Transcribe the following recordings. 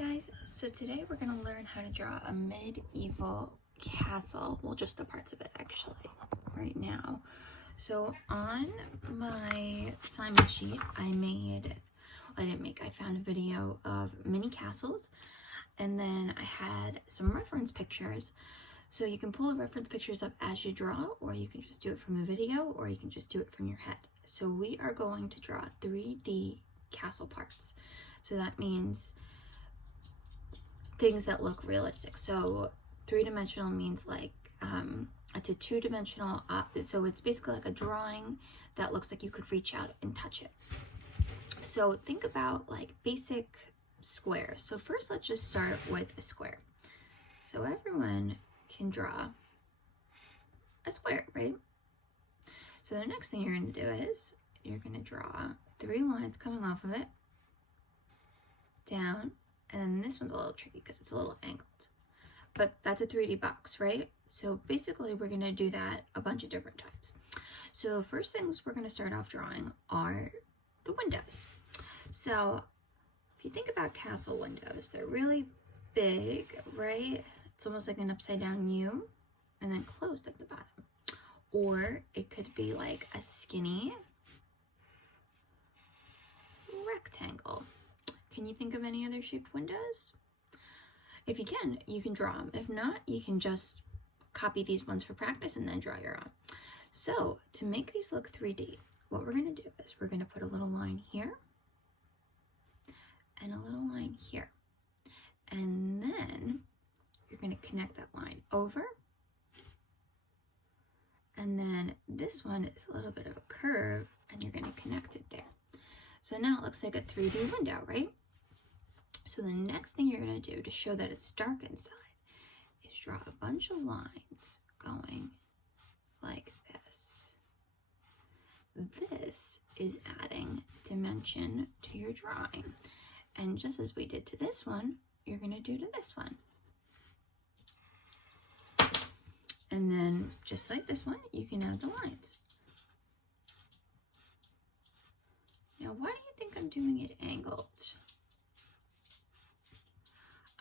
guys, so today we're going to learn how to draw a medieval castle, well just the parts of it actually, right now. So on my assignment sheet I found a video of mini castles, and then I had some reference pictures. So you can pull the reference pictures up as you draw, or you can just do it from the video, or you can just do it from your head. So we are going to draw 3D castle parts. So that means things that look realistic. So three-dimensional means like it's a two-dimensional, so it's basically like a drawing that looks like you could reach out and touch it. So think about like basic squares. So first let's just start with a square. So everyone can draw a square, right? So the next thing you're going to do is you're going to draw 3 lines coming off of it, down, and then this one's a little tricky because it's a little angled. But that's a 3D box, right? So basically we're going to do that a bunch of different times. So the first things we're going to start off drawing are the windows. So if you think about castle windows, they're really big, right? It's almost like an upside down U, and then closed at the bottom. Or it could be like a skinny rectangle. Can you think of any other shaped windows? If you can draw them. If not, you can just copy these ones for practice and then draw your own. So to make these look 3D, what we're going to do is we're going to put a little line here and a little line here. And then you're going to connect that line over. And then this one is a little bit of a curve, and you're going to connect it there. So now it looks like a 3D window, right? So the next thing you're going to do to show that it's dark inside is draw a bunch of lines going like this. This is adding dimension to your drawing. And just as we did to this one, you're going to do to this one. And then, just like this one, you can add the lines. Now, why do you think I'm doing it angled?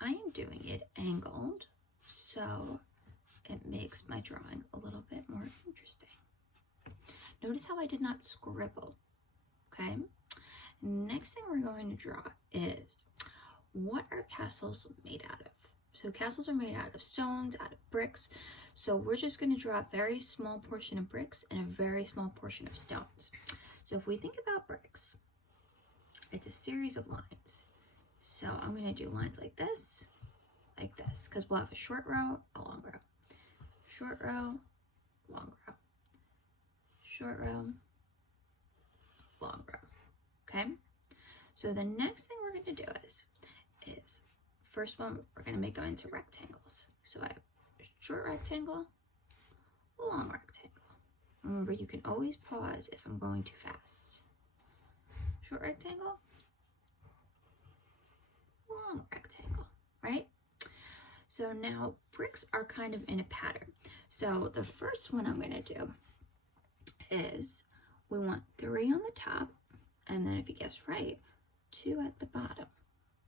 I am doing it angled so it makes my drawing a little bit more interesting. Notice how I did not scribble, okay? Next thing we're going to draw is, what are castles made out of? So castles are made out of stones, out of bricks. So we're just going to draw a very small portion of bricks and a very small portion of stones. So if we think about bricks, it's a series of lines. So I'm going to do lines like this, because we'll have a short row, a long row. Short row, long row. Short row, long row. Okay? So the next thing we're going to do is first one, we're going to make them into rectangles. So I have a short rectangle, long rectangle. Remember, you can always pause if I'm going too fast. Short rectangle, long rectangle, right? So now bricks are kind of in a pattern. So the first one I'm going to do is we want 3 on the top, and then if you guess right, 2 at the bottom.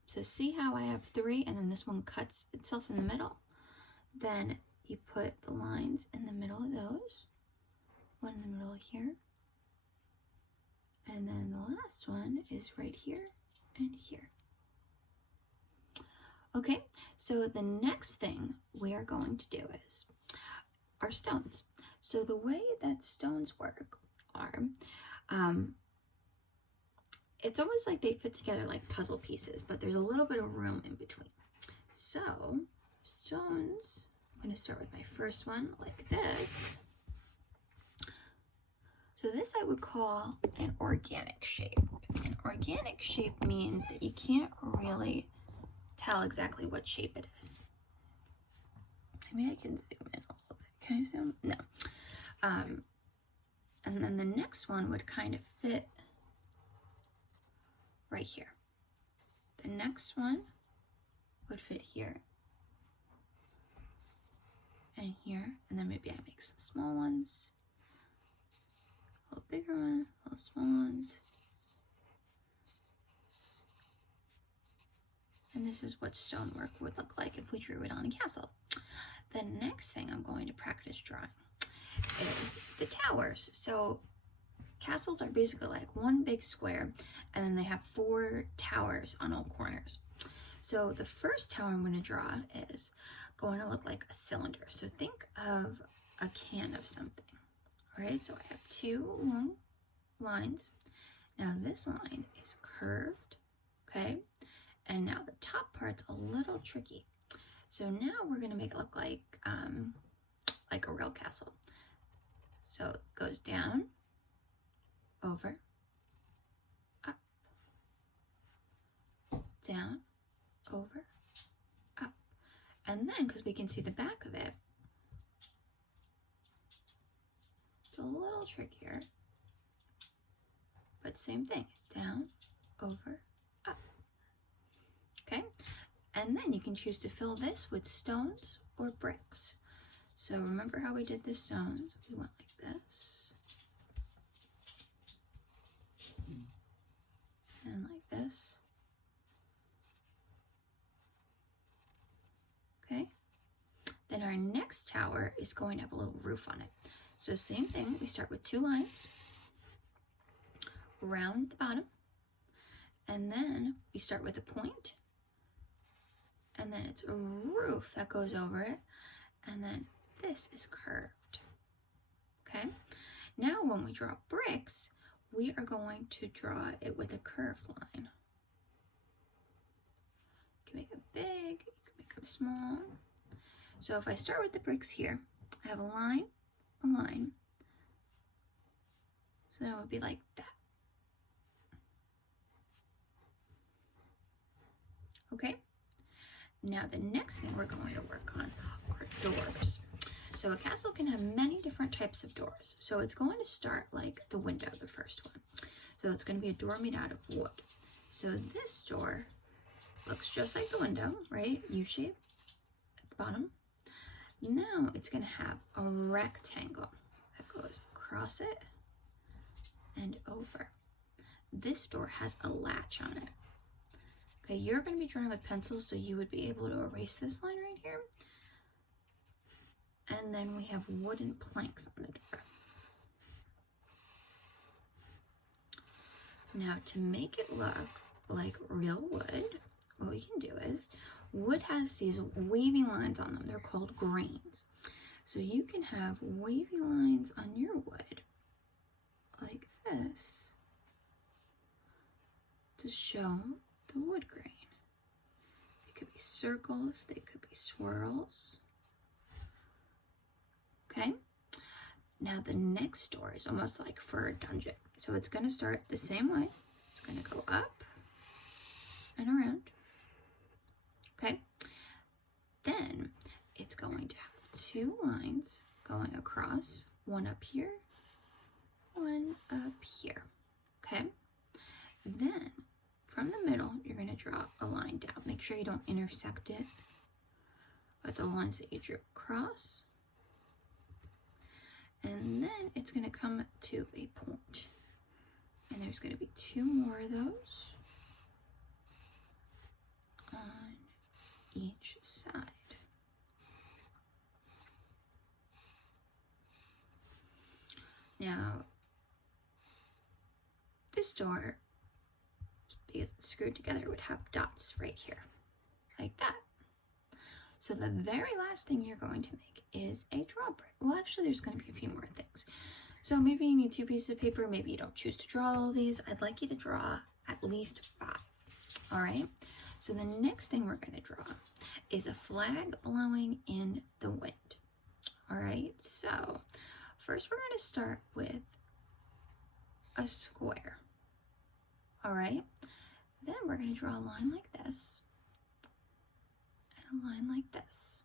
So see how I have 3 and then this one cuts itself in the middle? Then you put the lines in the middle of those. One in the middle here. And then the last one is right here and here. Okay, so the next thing we are going to do is our stones. So the way that stones work are, it's almost like they fit together like puzzle pieces, but there's a little bit of room in between. So stones, I'm going to start with my first one like this. So this I would call an organic shape. An organic shape means that you can't really tell exactly what shape it is. Maybe I can zoom in a little bit. Can I zoom? No. And then the next one would kind of fit right here. The next one would fit here and here, and then maybe I make some small ones, a little bigger ones, a little small ones. And this is what stonework would look like if we drew it on a castle. The next thing I'm going to practice drawing is the towers. So castles are basically like one big square, and then they have 4 towers on all corners. So the first tower I'm going to draw is going to look like a cylinder. So think of a can of something. All right, so I have 2 long lines. Now this line is curved, okay? And now the top part's a little tricky. So now we're going to make it look like a real castle. So it goes down, over, up, down, over, up. And then, because we can see the back of it, it's a little trickier, but same thing, down, over, up. Okay, and then you can choose to fill this with stones or bricks. So remember how we did the stones? We went like this, and like this. Okay, then our next tower is going to have a little roof on it. So same thing, we start with 2 lines around the bottom, and then we start with a point, and then it's a roof that goes over it, and then this is curved. Okay, now when we draw bricks, we are going to draw it with a curved line. You can make them big, you can make them small. So if I start with the bricks here, I have a line, so then it would be like that. Okay, now the next thing we're going to work on are doors. So a castle can have many different types of doors. So it's going to start like the window, the first one. So it's going to be a door made out of wood. So this door looks just like the window, right? U-shape at the bottom. Now it's going to have a rectangle that goes across it and over. This door has a latch on it. Okay, you're going to be drawing with pencils, so you would be able to erase this line right here. And then we have wooden planks on the door. Now to make it look like real wood, what we can do is, wood has these wavy lines on them. They're called grains. So you can have wavy lines on your wood like this to show the wood grain. They could be circles, they could be swirls. Okay, now the next door is almost like for a dungeon. So it's going to start the same way. It's going to go up and around. Okay, then it's going to have 2 lines going across, one up here, one up here. Okay, then from the middle, you're going to draw a line down. Make sure you don't intersect it with the lines that you drew across. And then it's going to come to a point. And there's going to be 2 more of those on each side. Now, this door, because it's screwed together, would have dots right here, like that. So the very last thing you're going to make is a draw brick. Well, actually, there's going to be a few more things. So maybe you need 2 pieces of paper. Maybe you don't choose to draw all of these. I'd like you to draw at least 5. All right. So the next thing we're going to draw is a flag blowing in the wind. All right. So first we're going to start with a square. All right. Then we're going to draw a line like this. A line like this.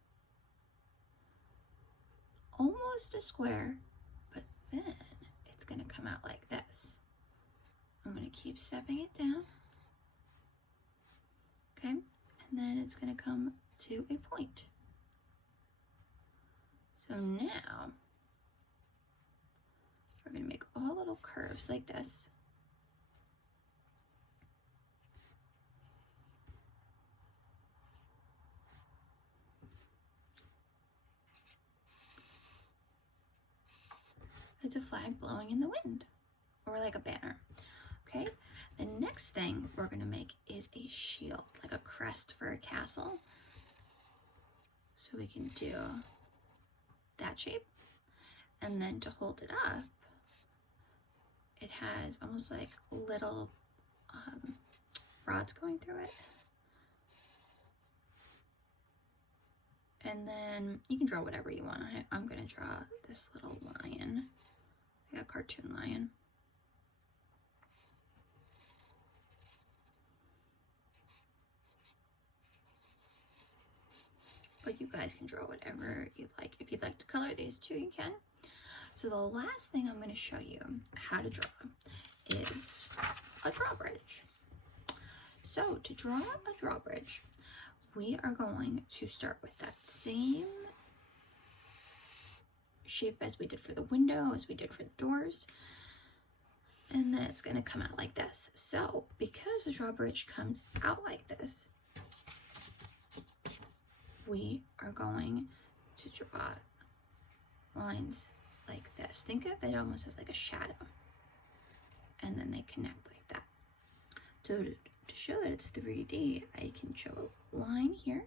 Almost a square, but then it's going to come out like this. I'm going to keep stepping it down. Okay, and then it's going to come to a point. So now we're going to make all little curves like this. it's a flag blowing in the wind, or like a banner. Okay, the next thing we're gonna make is a shield, like a crest for a castle. So we can do that shape. And then to hold it up, it has almost like little rods going through it. And then you can draw whatever you want on it. I'm gonna draw this little lion, like a cartoon lion. But you guys can draw whatever you'd like. If you'd like to color these too, you can. So the last thing I'm going to show you how to draw is a drawbridge. So to draw a drawbridge, we are going to start with that same shape as we did for the window, as we did for the doors. And then it's going to come out like this. So because the drawbridge comes out like this, we are going to draw lines like this. Think of it almost as like a shadow. And then they connect like that. So to show that it's 3D, I can show a line here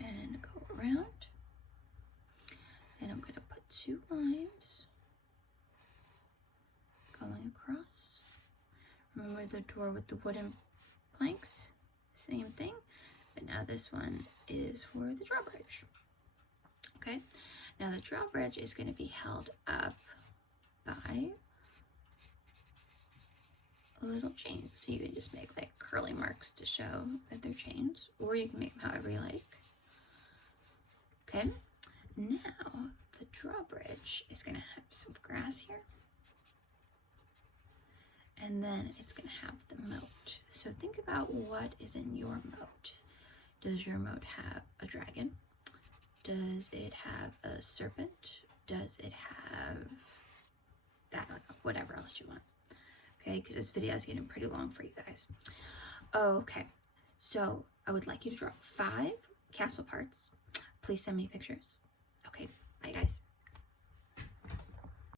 and go around. Then I'm going to put 2 lines going across. Remember the door with the wooden planks? Same thing. But now this one is for the drawbridge. Okay, now the drawbridge is going to be held up by a little chain. So you can just make like curly marks to show that they're chains, or you can make them however you like. Okay, now the drawbridge is going to have some grass here. And then it's going to have the moat. So think about what is in your moat. Does your moat have a dragon? Does it have a serpent? Does it have, I don't know, whatever else you want. Okay, because this video is getting pretty long for you guys. Okay, so I would like you to draw 5 castle parts. Please send me pictures. Okay, bye guys.